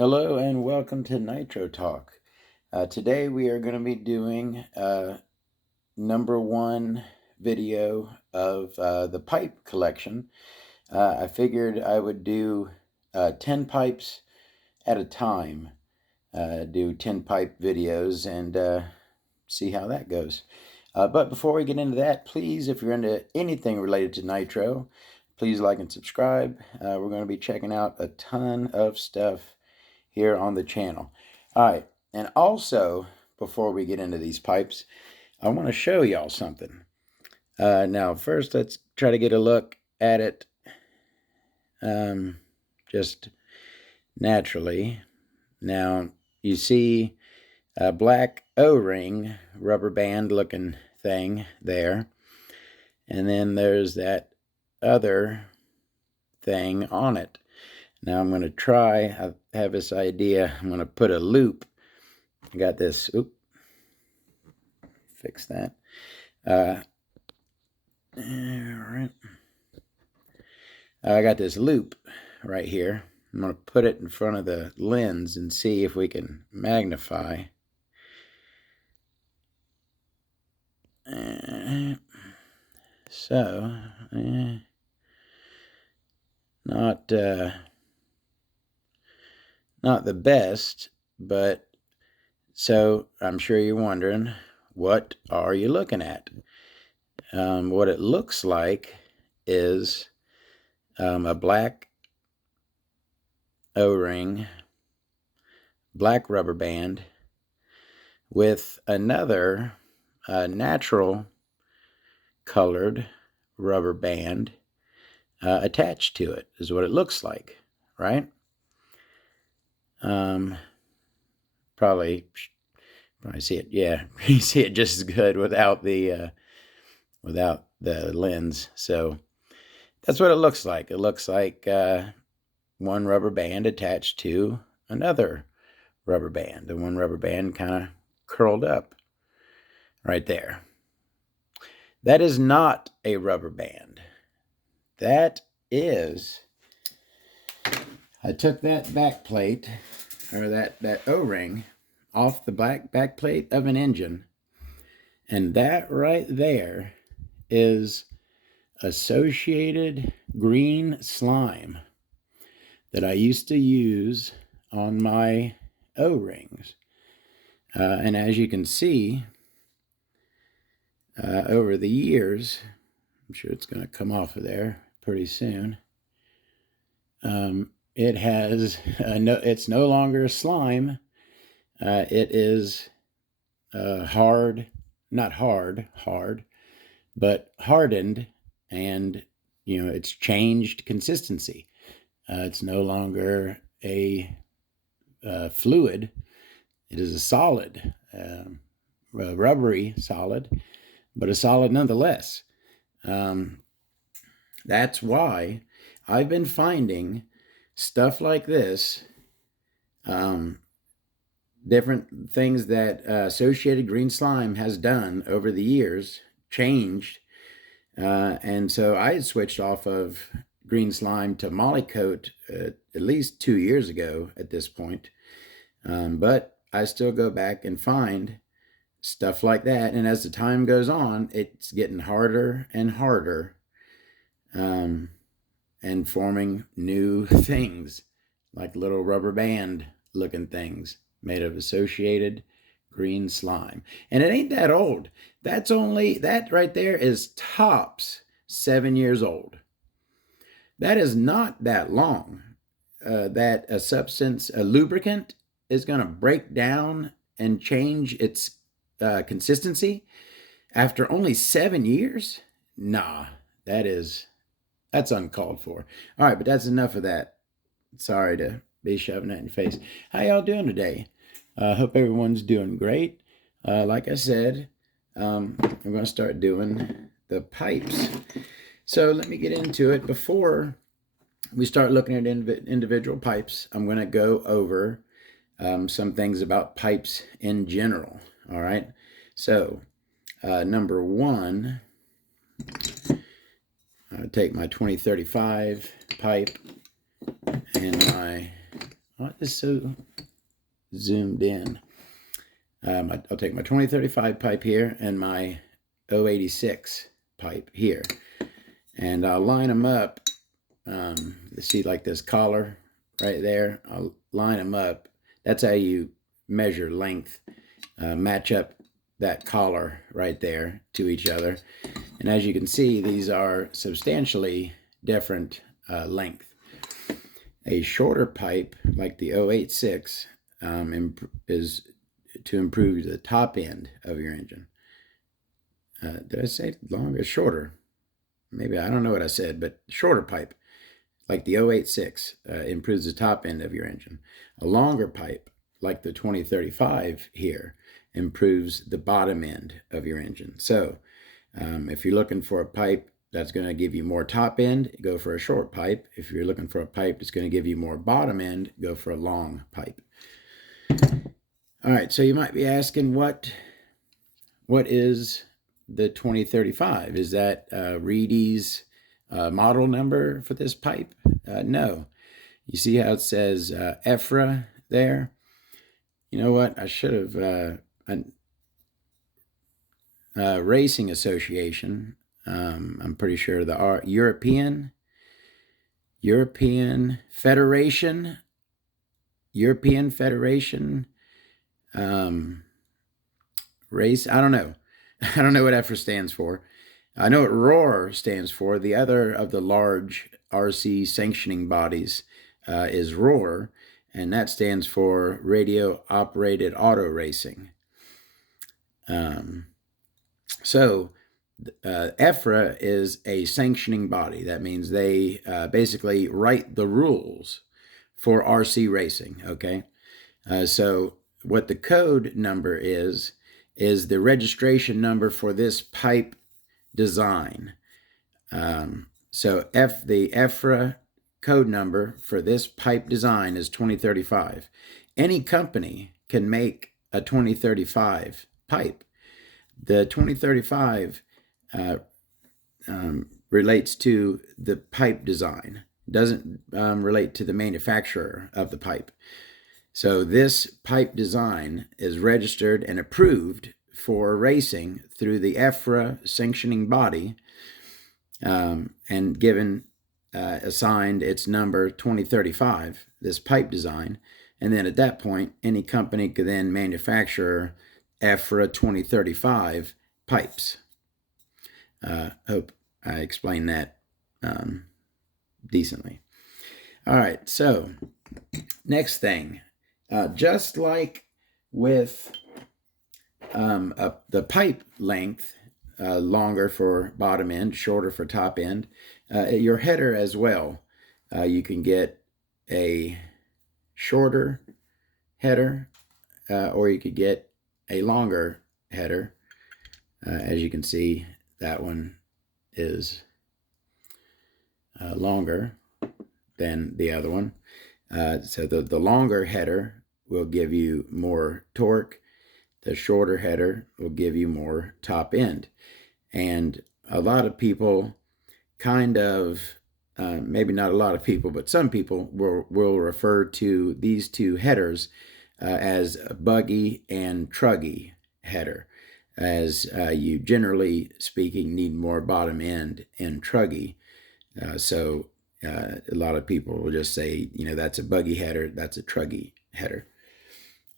Hello and welcome to Nitro Talk. Today we are going to be doing #1 video of the pipe collection. I figured I would do 10 pipes at a time, do 10 pipe videos and see how that goes. But before we get into that, please, if you're into anything related to Nitro, please like and subscribe. We're going to be checking out a ton of stuff here on the channel. All right, and also, before we get into these pipes, I want to show y'all something. Now, first, let's try to get a look at it just naturally. Now, you see a black O-ring rubber band looking thing there, and then there's that other thing on it. Now I'm going to try, I have this idea, I'm going to put a loop. I got this, fix that. All right. I got this loop right here. I'm going to put it in front of the lens and see if we can magnify. So, not the best, but so I'm sure you're wondering, what are you looking at? What it looks like is a black O-ring, black rubber band with another natural colored rubber band attached to it, is what it looks like, right? Probably see it. Yeah, you see it just as good without the lens. So that's what it looks like. It looks like one rubber band attached to another rubber band, and one rubber band kind of curled up right there. That is not a rubber band. That is, I took that back plate, or that O-ring, off the back plate of an engine, and that right there is associated green slime that I used to use on my O-rings. And as you can see, over the years, I'm sure it's going to come off of there pretty soon. It has it's no longer slime. It is hard, not hard, but hardened, and it's changed consistency. It's no longer a fluid. It is a solid, a rubbery solid, but a solid nonetheless. That's why I've been finding stuff like this, different things that associated green slime has done over the years, changed. And so I had switched off of green slime to Molykote at least 2 years ago at this point. But I still go back and find stuff like that. And as the time goes on, it's getting harder and harder, and forming new things like little rubber band looking things made of associated green slime. And it ain't that old. That right there is tops 7 years old. That is not that long. That a substance, a lubricant, is going to break down and change its consistency after only 7 years? Nah, that's uncalled for. All right, but that's enough of that. Sorry to be shoving that in your face. How y'all doing today? Hope everyone's doing great. Like I said, I'm going to start doing the pipes. So let me get into it. Before we start looking at individual pipes, I'm going to go over some things about pipes in general. All right. So #1, I take my 2035 pipe and my What is so zoomed in? I'll take my 2035 pipe here and my 086 pipe here, and I'll line them up. You see like this collar right there? I'll line them up. That's how you measure length. Match up that collar right there to each other. And as you can see, these are substantially different length. A shorter pipe like the 086 is to improve the top end of your engine. Did I say longer? Shorter. Maybe, I don't know what I said, but shorter pipe like the 086 improves the top end of your engine. A longer pipe like the 2035 here improves the bottom end of your engine. So if you're looking for a pipe that's going to give you more top end, go for a short pipe. If you're looking for a pipe that's going to give you more bottom end, go for a long pipe. All right, so you might be asking, what is the 2035? Is that Reedy's model number for this pipe? No. You see how it says EFRA there? You know what? I should have Racing Association. I'm pretty sure the European Federation race. I don't know. I don't know what EFRA stands for. I know what ROAR stands for. The other of the large RC sanctioning bodies is ROAR, and that stands for Radio Operated Auto Racing. So EFRA is a sanctioning body. That means they basically write the rules for RC racing, okay? So what the code number is the registration number for this pipe design. So the EFRA code number for this pipe design is 2035. Any company can make a 2035 pipe. The 2035 relates to the pipe design. It doesn't relate to the manufacturer of the pipe. So this pipe design is registered and approved for racing through the EFRA sanctioning body, and given assigned its number 2035, this pipe design. And then at that point, any company could then manufacture EFRA 2035 pipes. Hope I explained that decently. All right, so next thing, just like with the pipe length, longer for bottom end, shorter for top end, your header as well. You can get a shorter header, or you could get a longer header. As you can see, that one is longer than the other one. So the longer header will give you more torque. The shorter header will give you more top end. And a lot of people kind of, maybe not a lot of people, but some people will refer to these two headers as a buggy and truggy header, as you generally speaking need more bottom end and truggy. So a lot of people will just say, you know, that's a buggy header, that's a truggy header.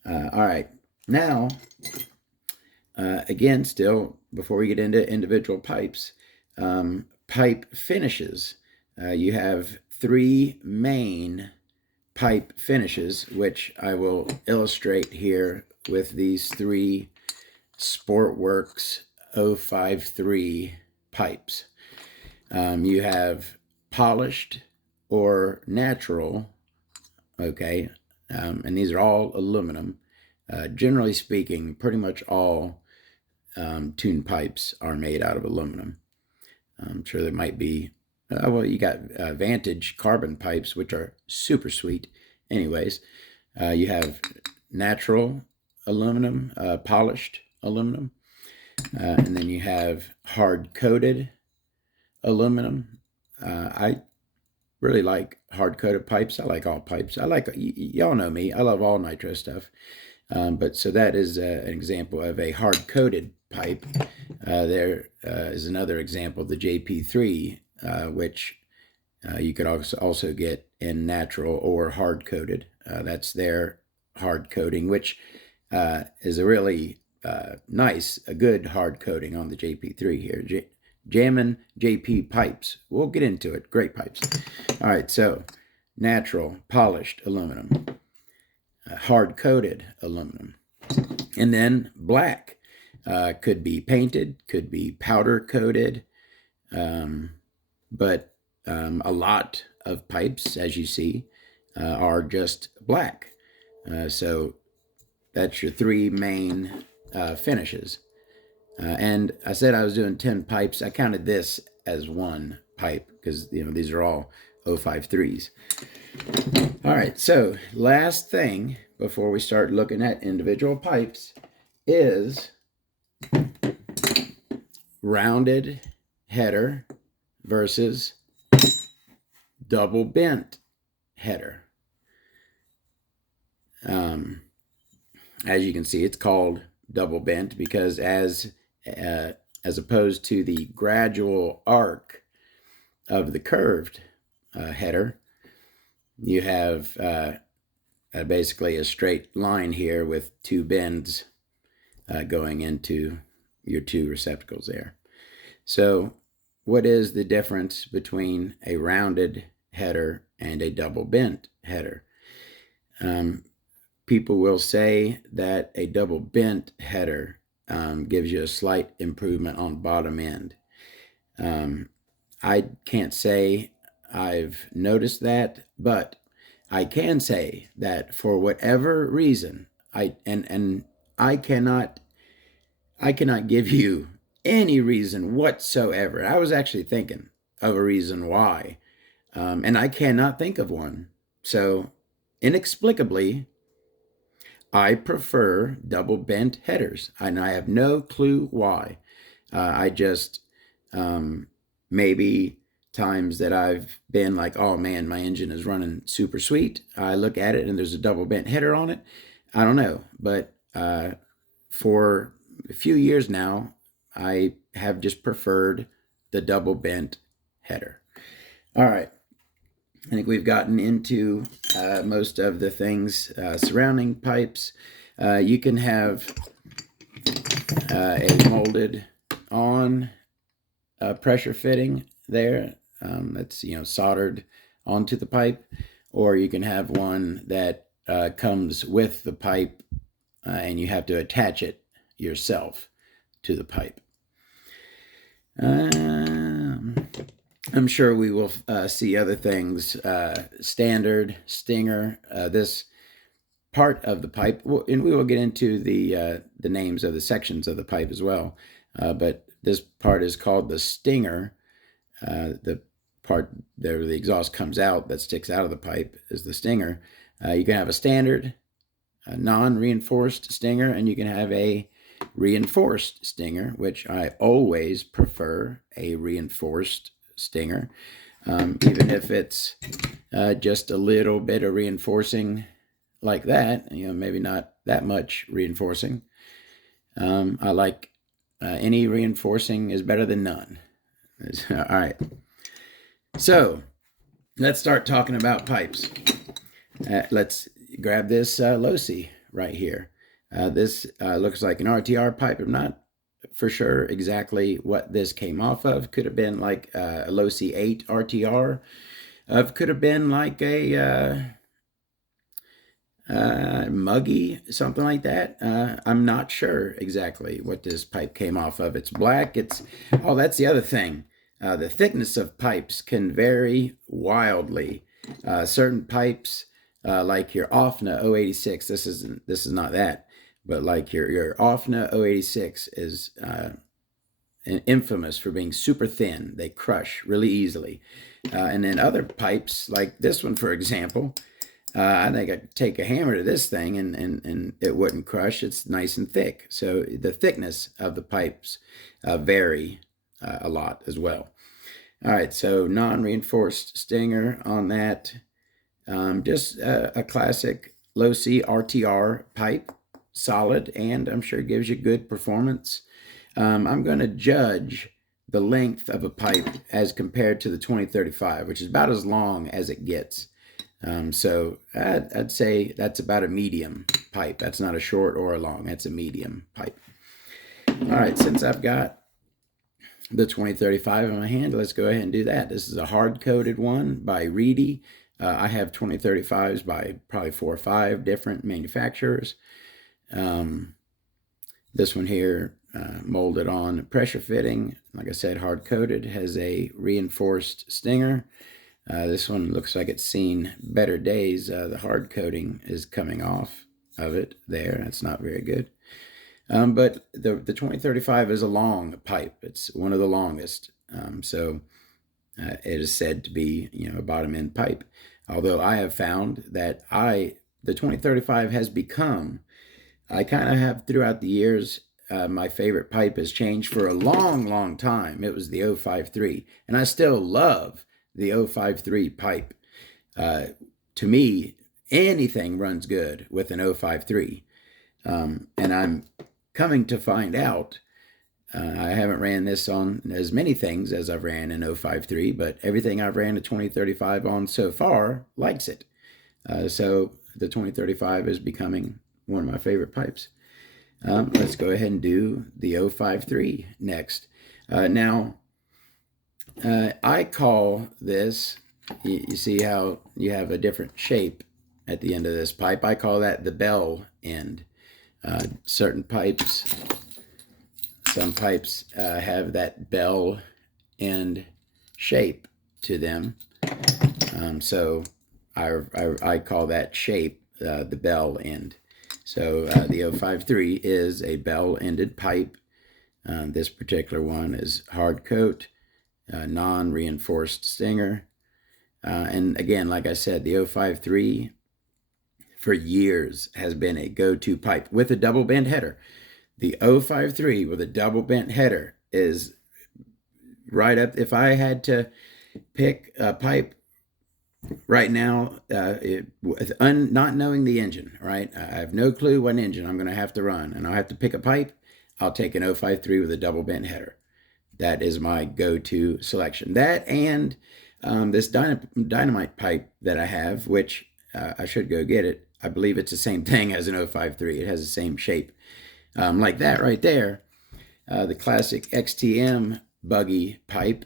All right, now, again, still, before we get into individual pipes, pipe finishes. You have three main pipe finishes, which I will illustrate here with these three Sportworks 053 pipes. You have polished or natural, okay, and these are all aluminum. Generally speaking, pretty much all tuned pipes are made out of aluminum. I'm sure there might be, well, you got Vantage carbon pipes, which are super sweet. Anyways, you have natural aluminum, polished aluminum, and then you have hard-coated aluminum. I really like hard-coated pipes. I like all pipes. Y'all know me. I love all Nitro stuff. But so that is an example of a hard-coated pipe. There is another example, the JP3, which you could also get in natural or hard-coated. That's their hard coating, which is a really a good hard coating on the JP3 here. Jammin' JP pipes. We'll get into it. Great pipes. All right, so natural polished aluminum, hard coated aluminum, and then black. Could be painted, could be powder coated, but a lot of pipes, as you see, are just black. So that's your three main finishes. And I said I was doing 10 pipes. I counted this as one pipe because these are all 053s. All right, so last thing before we start looking at individual pipes is rounded header versus double bent header. As you can see, it's called double bent because as opposed to the gradual arc of the curved header, you have basically a straight line here with two bends going into your two receptacles there. So what is the difference between a rounded header and a double bent header? People will say that a double bent header gives you a slight improvement on bottom end. I can't say I've noticed that, but I can say that for whatever reason, I cannot give you any reason whatsoever. I was actually thinking of a reason why, and I cannot think of one. So inexplicably, I prefer double bent headers, and I have no clue why. I just, maybe times that I've been like, oh man, my engine is running super sweet. I look at it and there's a double bent header on it. I don't know, but for a few years now, I have just preferred the double bent header. All right. I think we've gotten into most of the things surrounding pipes. You can have a molded on pressure fitting there that's soldered onto the pipe, or you can have one that comes with the pipe and you have to attach it yourself to the pipe. I'm sure we will see other things, standard, stinger, this part of the pipe, and we will get into the names of the sections of the pipe as well, but this part is called the stinger. The part there where the exhaust comes out that sticks out of the pipe is the stinger. You can have a standard, a non-reinforced stinger, and you can have a reinforced stinger, which I always prefer a reinforced stinger, even if it's just a little bit of reinforcing like that, maybe not that much reinforcing. I like any reinforcing is better than none. All right, so let's start talking about pipes. Let's grab this Losi right here. This looks like an RTR pipe. I'm not for sure exactly what this came off of. Could have been like a Losi 8 RTR. Could have been like a Muggy, something like that. I'm not sure exactly what this pipe came off of. It's black. Oh, that's the other thing. The thickness of pipes can vary wildly. Certain pipes, like your OFNA 086, this is not that, but like your OFNA 086 is infamous for being super thin. They crush really easily. And then other pipes, like this one, for example, I think I could take a hammer to this thing and it wouldn't crush. It's nice and thick. So the thickness of the pipes vary a lot as well. All right, so non-reinforced stinger on that. Just a classic low C RTR pipe, solid, and I'm sure gives you good performance. I'm going to judge the length of a pipe as compared to the 2035, which is about as long as it gets. So I'd say that's about a medium pipe. That's not a short or a long, that's a medium pipe. All right, since I've got the 2035 in my hand, let's go ahead and do that. This is a hard-coated one by Reedy. I have 2035s by probably 4 or 5 different manufacturers. This one here, molded on pressure fitting. Like I said, hard-coated, has a reinforced stinger. This one looks like it's seen better days. The hard coating is coming off of it there. That's not very good. But the 2035 is a long pipe. It's one of the longest. So it is said to be, a bottom end pipe. Although I have found that the 2035 has become, I kind of have throughout the years, my favorite pipe has changed for a long, long time. It was the 053, and I still love the 053 pipe. To me, anything runs good with an 053. And I'm coming to find out, I haven't ran this on as many things as I've ran in 053, but everything I've ran a 2035 on so far likes it. So the 2035 is becoming one of my favorite pipes. Let's go ahead and do the 053 next. Now, I call this, you see how you have a different shape at the end of this pipe. I call that the bell end. Certain pipes, some pipes have that bell end shape to them. So I call that shape the bell end. So the 053 is a bell-ended pipe. This particular one is hard coat, non-reinforced stinger. And again, like I said, the 053 for years has been a go-to pipe with a double bent header. The 053 with a double bent header is right up. If I had to pick a pipe right now, not knowing the engine, right? I have no clue what engine I'm going to have to run, and I'll have to pick a pipe. I'll take an 053 with a double bent header. That is my go-to selection. That and this dynamite pipe that I have, which I should go get it. I believe it's the same thing as an 053. It has the same shape. Like that right there, the classic XTM buggy pipe.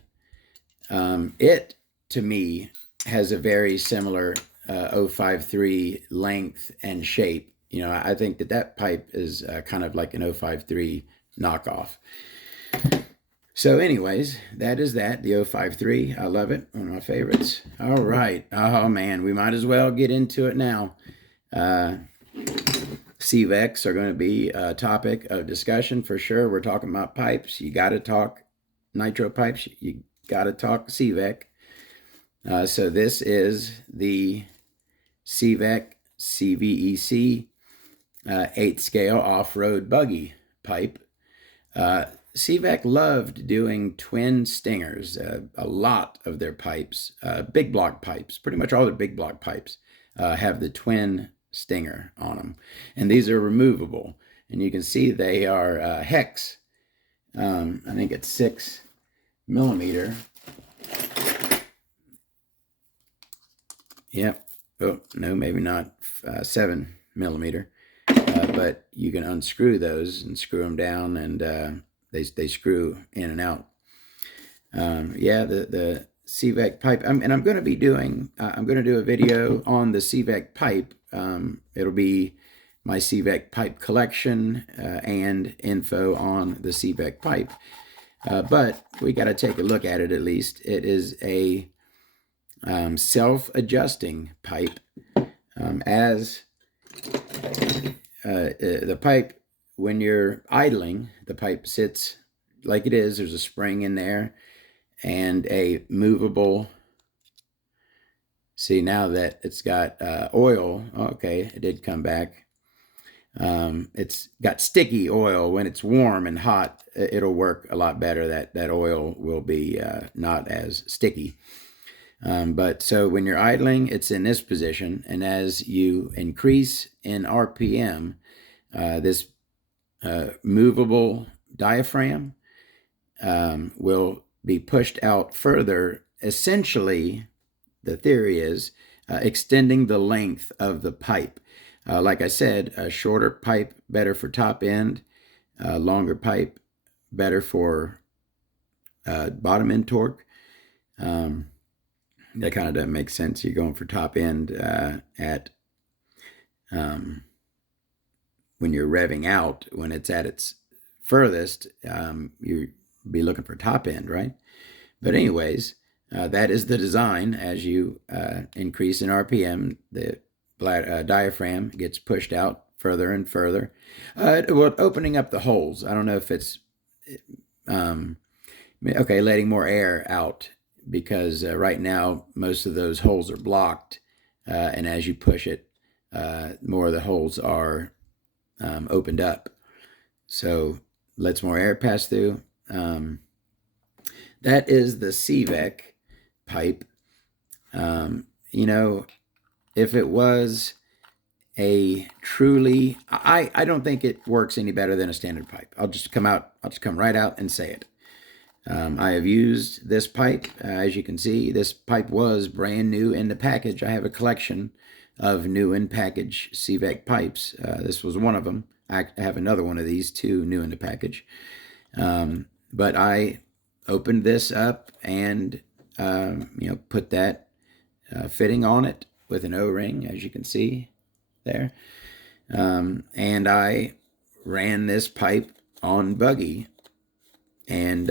It, to me, has a very similar 053 length and shape. I think that pipe is kind of like an 053 knockoff. So anyways, that is that, the 053. I love it. One of my favorites. All right. Oh, man, we might as well get into it now. CVECs are going to be a topic of discussion for sure. We're talking about pipes. You got to talk nitro pipes. You got to talk CVEC. So this is the CVEC CVEC 8th scale off-road buggy pipe. CVEC loved doing twin stingers. A lot of their pipes, big block pipes, pretty much all their big block pipes have the twin stinger on them. And these are removable. And you can see they are hex. I think it's 6 millimeter. Yep. Oh, no, maybe not 7 millimeter. But you can unscrew those and screw them down, and they screw in and out. Yeah, the CVEC pipe, and I'm going to be doing, I'm going to do a video on the CVEC pipe. It'll be my CVEC pipe collection and info on the CVEC pipe. But we got to take a look at it at least. It is a self-adjusting pipe. As the pipe, when you're idling, the pipe sits like it is. There's a spring in there and a movable. See, now that it's got oil, okay, it did come back. It's got sticky oil. When it's warm and hot, it'll work a lot better. That oil will be not as sticky. But so when you're idling, it's in this position, and as you increase in RPM, this movable diaphragm will be pushed out further. Essentially, the theory is extending the length of the pipe. Like I said, a shorter pipe better for top end, longer pipe better for bottom end torque. That kind of doesn't make sense. You're going for top end at when you're revving out, when it's at its furthest, you be looking for top end, right? But anyways, that is the design. As you increase in RPM, the diaphragm gets pushed out further and further. Well, opening up the holes. I don't know if it's okay, letting more air out, because right now most of those holes are blocked, and as you push it, more of the holes are opened up, so lets more air pass through. That is the CVEC pipe. You know, if it was a truly, I don't think it works any better than a standard pipe. I'll just come right out and say it. I have used this pipe. As you can see, this pipe was brand new in the package. I have a collection of new in package CVEC pipes. This was one of them. I have another one of these, two new in the package. But I opened this up and put that fitting on it with an O-ring, as you can see there. And I ran this pipe on buggy, and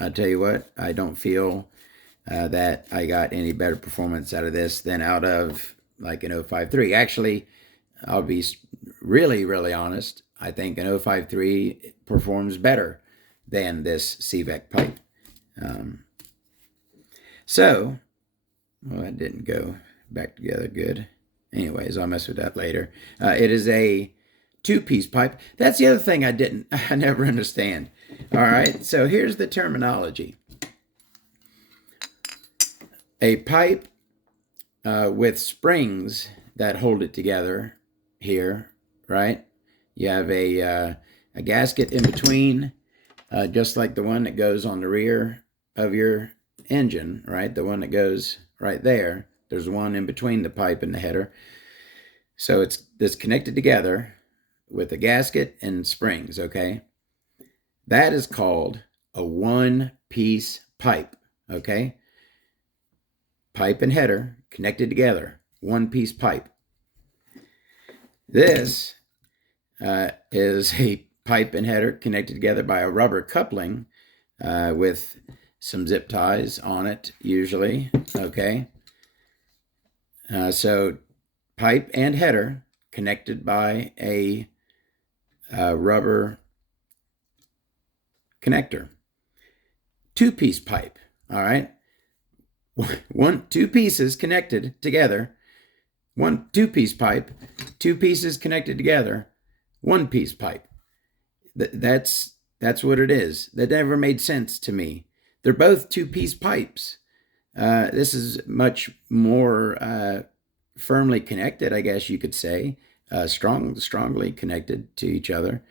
I'll tell you what, I don't feel that I got any better performance out of this than out of like an 053. Actually, I'll be really, really honest. I think an 053 performs better than this CVEC pipe. Well, that didn't go back together good. Anyways, I'll mess with that later. It is a two-piece pipe. That's the other thing I never understand. All right, so here's the terminology. A pipe with springs that hold it together here, right? You have a gasket in between, just like the one that goes on the rear of your engine, right? The one that goes right there. There's one in between the pipe and the header. So it's connected together with a gasket and springs, okay? That is called a one-piece pipe, okay? Pipe and header connected together, one-piece pipe. This is a pipe and header connected together by a rubber coupling with some zip ties on it, usually, okay? So pipe and header connected by a rubber connector. Two-piece pipe, all right? Two pieces connected together. Two-piece pipe, two pieces connected together, one-piece pipe. That's what it is. That never made sense to me. They're both two-piece pipes. This is much more firmly connected, I guess you could say, strongly connected to each other.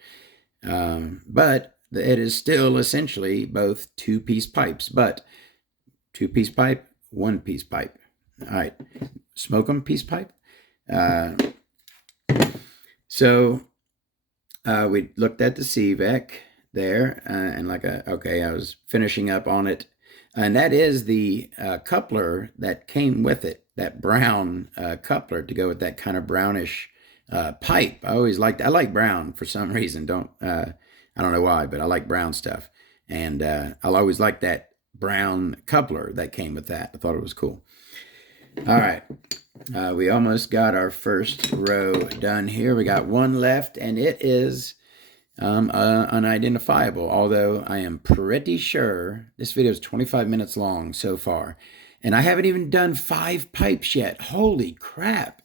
But it is still essentially both two-piece pipes, but two-piece pipe, one-piece pipe. All right, smoke 'em piece pipe. So we looked at the CVEC there, and I was finishing up on it, and that is the coupler that came with it, that brown coupler to go with that kind of brownish pipe. I like brown for some reason. I don't know why, but I like brown stuff, and I'll always like that brown coupler that came with that. I thought it was cool. All right, we almost got our first row done here. We got one left, and it is unidentifiable, although I am pretty sure this video is 25 minutes long so far, and I haven't even done 5 pipes yet. Holy crap.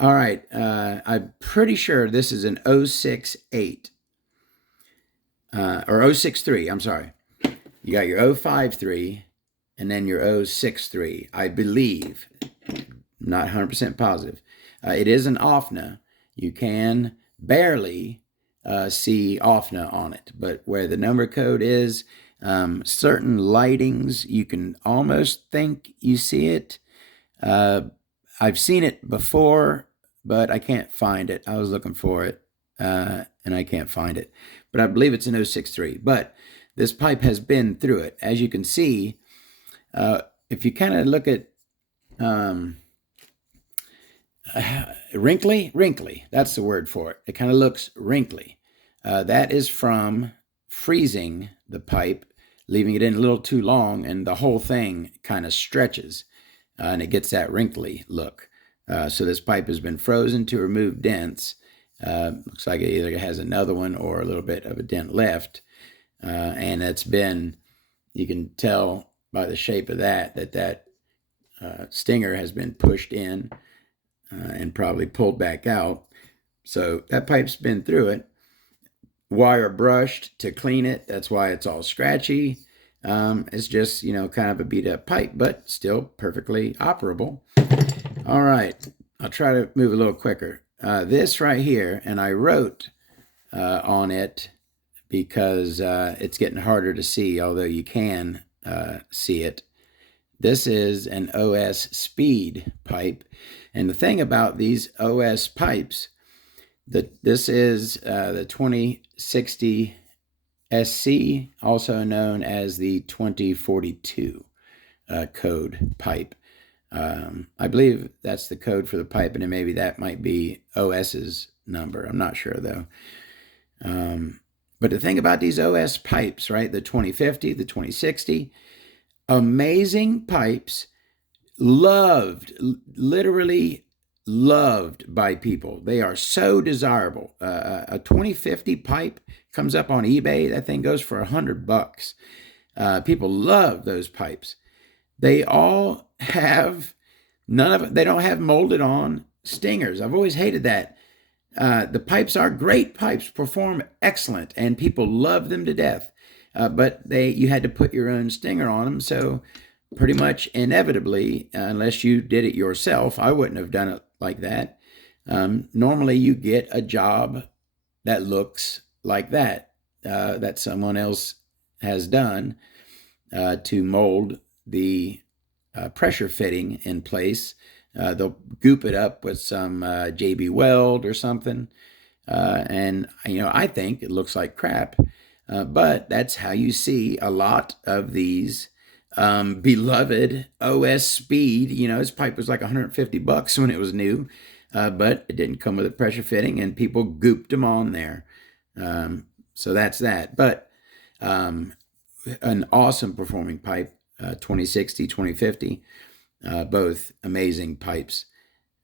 All right. I'm pretty sure this is an 068 or 063. I'm sorry. You got your 053 and then your 063. I believe, not 100% positive. It is an OFNA. You can barely see OFNA on it, but where the number code is, certain lightings, you can almost think you see it. I've seen it before, but I can't find it. I was looking for it, and I can't find it. But I believe it's an 063. But this pipe has been through it. As you can see, if you kind of look at wrinkly, that's the word for it. It kind of looks wrinkly. That is from freezing the pipe, leaving it in a little too long, and the whole thing kind of stretches, and it gets that wrinkly look. So this pipe has been frozen to remove dents. Looks like it either has another one or a little bit of a dent left. And it's been, you can tell by the shape of that stinger has been pushed in and probably pulled back out. So that pipe's been through it. Wire brushed to clean it. That's why it's all scratchy. It's just, kind of a beat up pipe, but still perfectly operable. All right. I'll try to move a little quicker. This right here, and I wrote on it because it's getting harder to see, although you can see it. This is an OS speed pipe. And the thing about these OS pipes, this is the 2060 SC, also known as the 2042 code pipe. I believe that's the code for the pipe, and then maybe that might be OS's number. I'm not sure, though. But the thing about these OS pipes, right, the 2050, the 2060, amazing pipes, literally loved by people. They are so desirable. A 2050 pipe comes up on eBay. That thing goes for $100. People love those pipes. They all have, they don't have molded on stingers. I've always hated that. The pipes are great pipes, perform excellent, and people love them to death. But you had to put your own stinger on them, so pretty much inevitably, unless you did it yourself, I wouldn't have done it like that. Normally you get a job that looks like that someone else has done to mold the pressure fitting in place. They'll goop it up with some JB Weld or something. And, I think it looks like crap. But that's how you see a lot of these beloved OS speed. This pipe was like $150 when it was new, but it didn't come with a pressure fitting, and people gooped them on there. So that's that. But an awesome performing pipe, 2060, 2050, both amazing pipes.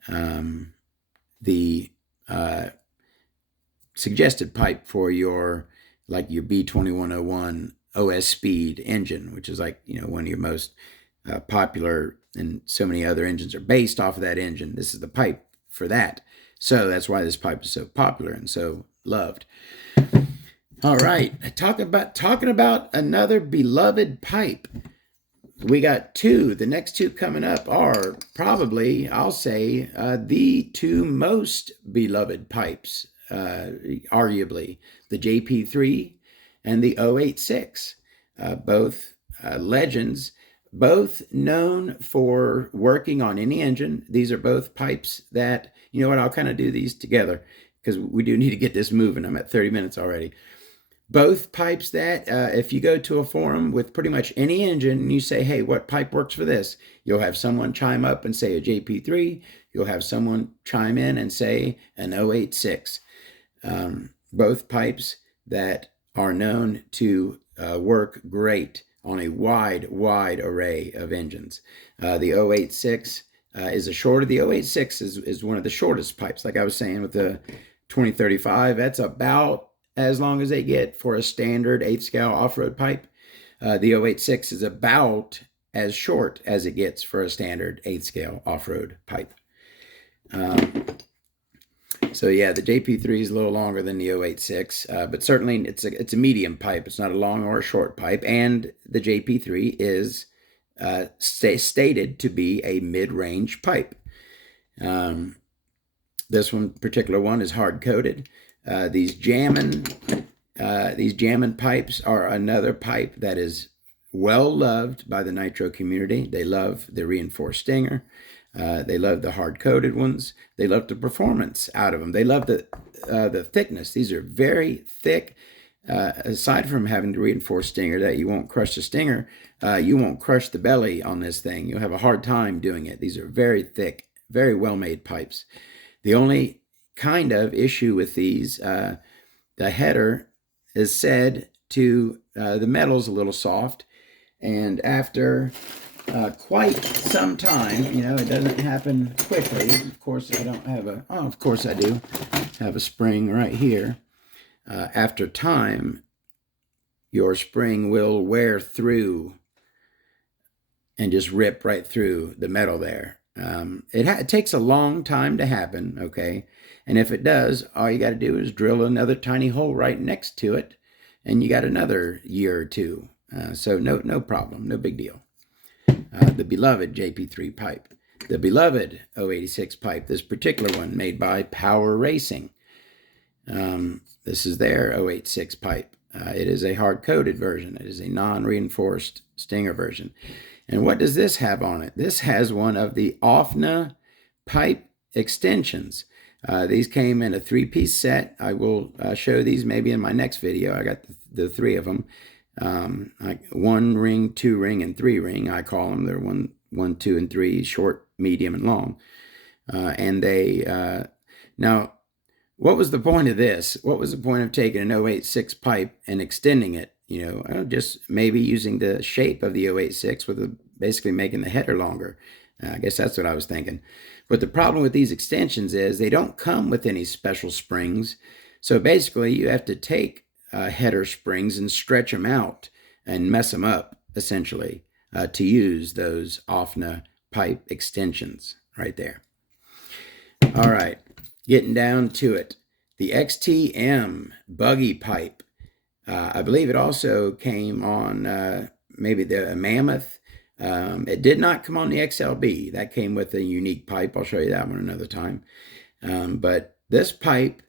The suggested pipe for your B2101 OS speed engine, which is one of your most popular, and so many other engines are based off of that engine. This is the pipe for that. So that's why this pipe is so popular and so loved. All right, talking about another beloved pipe. We got two. The next two coming up are probably, I'll say, the two most beloved pipes, arguably, the JP3 and the 086. Both legends, both known for working on any engine. These are both pipes that, I'll kind of do these together because we do need to get this moving. I'm at 30 minutes already. Both pipes that, if you go to a forum with pretty much any engine and you say, hey, what pipe works for this? You'll have someone chime up and say a JP3. You'll have someone chime in and say an 086. Both pipes that are known to work great on a wide array of engines. The 086 is a shorter. The 086 is one of the shortest pipes. Like I was saying with the 2035, that's about as long as they get for a standard 8th scale off-road pipe. The 086 is about as short as it gets for a standard 8th scale off-road pipe. So yeah, the JP3 is a little longer than the 086, but certainly it's a medium pipe. It's not a long or a short pipe, and the JP3 is stated to be a mid-range pipe. This particular one is hard coated. These jamming pipes are another pipe that is well loved by the Nitro community. They love the reinforced stinger. They love the hard-coated ones. They love the performance out of them. They love the thickness. These are very thick. Aside from having the reinforced stinger that you won't crush the stinger, you won't crush the belly on this thing. You'll have a hard time doing it. These are very thick, very well-made pipes. The only kind of issue with these, the header is said to, the metal's a little soft, and after quite some time, it doesn't happen quickly. Of course, I don't have of course I do have a spring right here. After time, your spring will wear through and just rip right through the metal there. It takes a long time to happen, okay? And if it does, all you got to do is drill another tiny hole right next to it, and you got another year or two. So no problem, no big deal. The beloved JP3 pipe, the beloved 086 pipe, this particular one made by Power Racing. This is their 086 pipe. It is a hard-coated version. It is a non-reinforced stinger version. And what does this have on it? This has one of the OFNA pipe extensions. These came in a 3-piece set. I will show these maybe in my next video. I got the 3 of them. Like 1 ring, 2 ring, and 3 ring. I call them. They're 1, 2, and 3, short, medium, and long. And they now, what was the point of this? What was the point of taking an 086 pipe and extending it? Just maybe using the shape of the 086 with basically making the header longer. I guess that's what I was thinking. But the problem with these extensions is they don't come with any special springs. So basically you have to take header springs and stretch them out and mess them up, essentially, to use those OFNA pipe extensions right there. All right, getting down to it. The XTM buggy pipe. I believe it also came on maybe the Mammoth. It did not come on the XLB. That came with a unique pipe. I'll show you that one another time. But this pipe,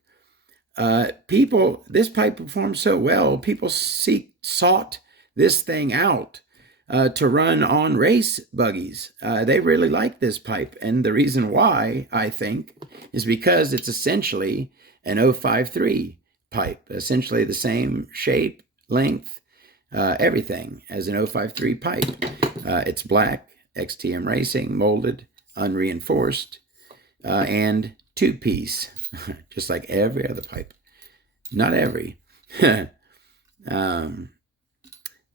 this pipe performed so well, people sought this thing out to run on race buggies. They really like this pipe. And the reason why, I think, is because it's essentially an 053 pipe, essentially the same shape, length, everything as an 053 pipe. It's black, XTM Racing, molded, unreinforced, and 2-piece, just like every other pipe. Not every.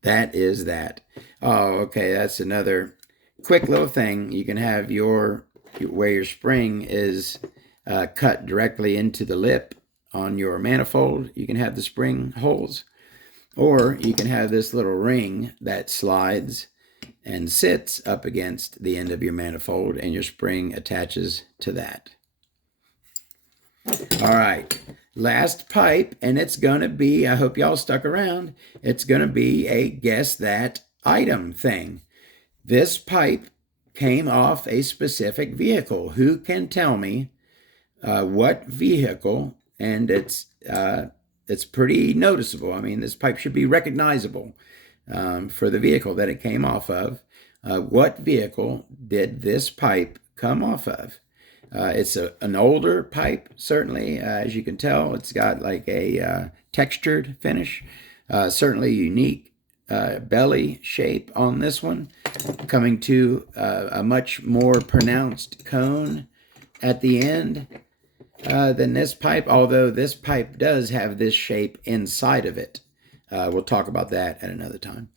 That is that. Oh, okay, that's another quick little thing. You can have where your spring is cut directly into the lip on your manifold. You can have the spring holes, or you can have this little ring that slides and sits up against the end of your manifold, and your spring attaches to that. All right, last pipe, and it's gonna be, I hope y'all stuck around, it's gonna be a guess that item thing. This pipe came off a specific vehicle. Who can tell me what vehicle? And it's pretty noticeable. I mean, this pipe should be recognizable for the vehicle that it came off of. What vehicle did this pipe come off of? It's an older pipe, certainly. As you can tell, it's got like a textured finish. Certainly unique belly shape on this one, coming to a much more pronounced cone at the end than this pipe, although this pipe does have this shape inside of it. We'll talk about that at another time.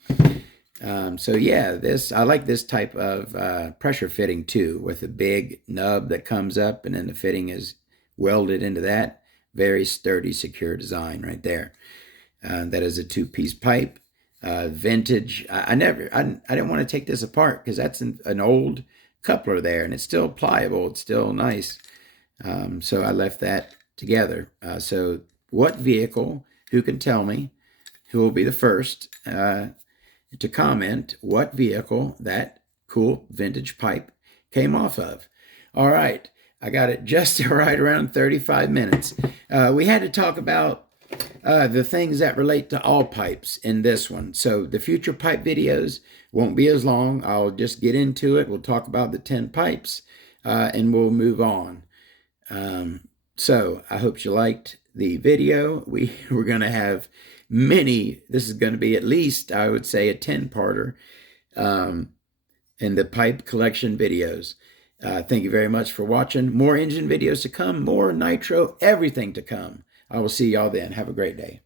So yeah, I like this type of pressure fitting too, with a big nub that comes up and then the fitting is welded into that. Very sturdy, secure design right there. That is a 2-piece pipe, vintage. I didn't want to take this apart because that's an old coupler there, and it's still pliable. It's still nice. So I left that together. So what vehicle, who can tell me, who will be the first to comment what vehicle that cool vintage pipe came off of? All right, I got it just right around 35 minutes. We had to talk about the things that relate to all pipes in this one. So the future pipe videos won't be as long. I'll just get into it. We'll talk about the 10 pipes and we'll move on. So I hope you liked the video. We're going to have many. This is going to be at least, I would say, a 10-parter in the pipe collection videos. Thank you very much for watching. More engine videos to come, more Nitro, everything to come. I will see y'all then. Have a great day.